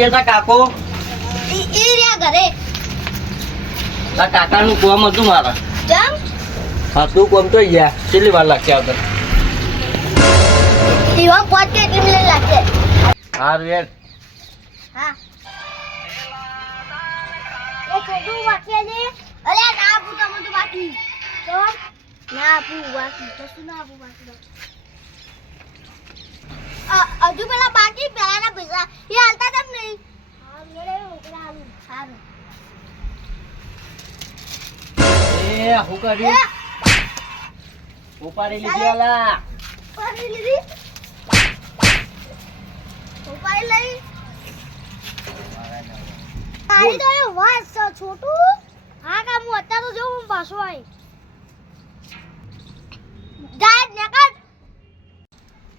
જતા કાકો. એ કાકાનું કોમ હતું મારા. કેમ હતું કોમ તો ગયા કેટલી વાર લાગશે આવતા? હારું યાર હા. એ છોટું વાક્ય લે. અરે ના આપું તમે તો બાકી તો ના આપું બાકી કશું ના આપું બાકી હજુ પેલા બાકી પેલાના પૈસા. એ હાલતા તેમ નહીં. સારું. એ હું કર્યું? ઉપાડી લીધી આલા ઉપાડી લીધી ઉપાડી લઈ તારી તો એ વાત છે છોટું. હા અત્યારે તો જોઉં પાછો આવી જાય નકર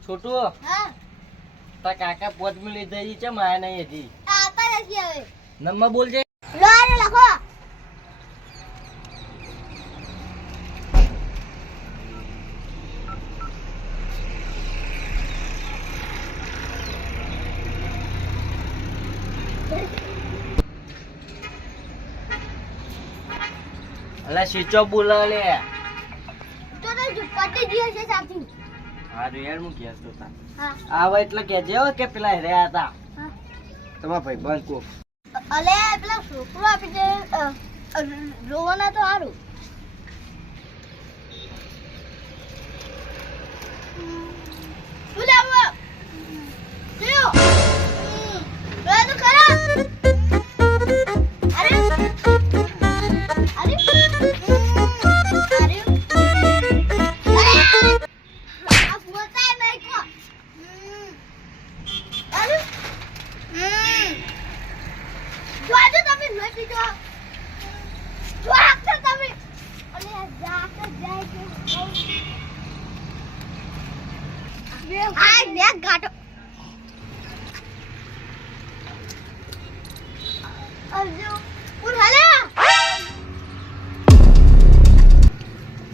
છોટું હા. તા કાકા પોત મી લીધી છે માયા નહીં હતી. આતા નથી હવે. નંબર બોલજે. અલા સ્વિચ ઓફ બોલાવ લે. તો તો પટી ગયો છે સાથી હારું યાર હું કહેતો તો હા. આવે એટલે કે હો કે પેલા રહ્યા હતા હા. તમારા ભાઈ બંધ કો અલે પેલા છોકરો આપી દે રોવાના તો સારું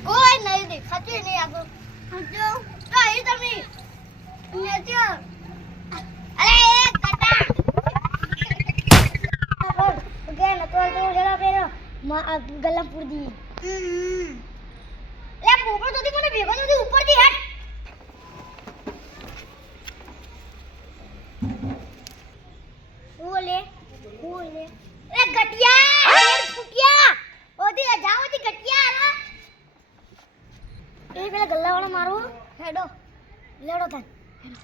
કોઈ નહીં દેખાતી નહીં આગળ. તો અહીં તમે. નેચો ગલ્લાપુરથી લે પોપડો તો મને ભેગો નથી ઉપરથી હટ. ઓલે ઓલે. એ ગટિયા ફૂટિયા. ઓધી જાવ ઓધી ગટિયા આલો એ પેલા ગલ્લાવાળો મારો હેડો. લેડો તન હેડો.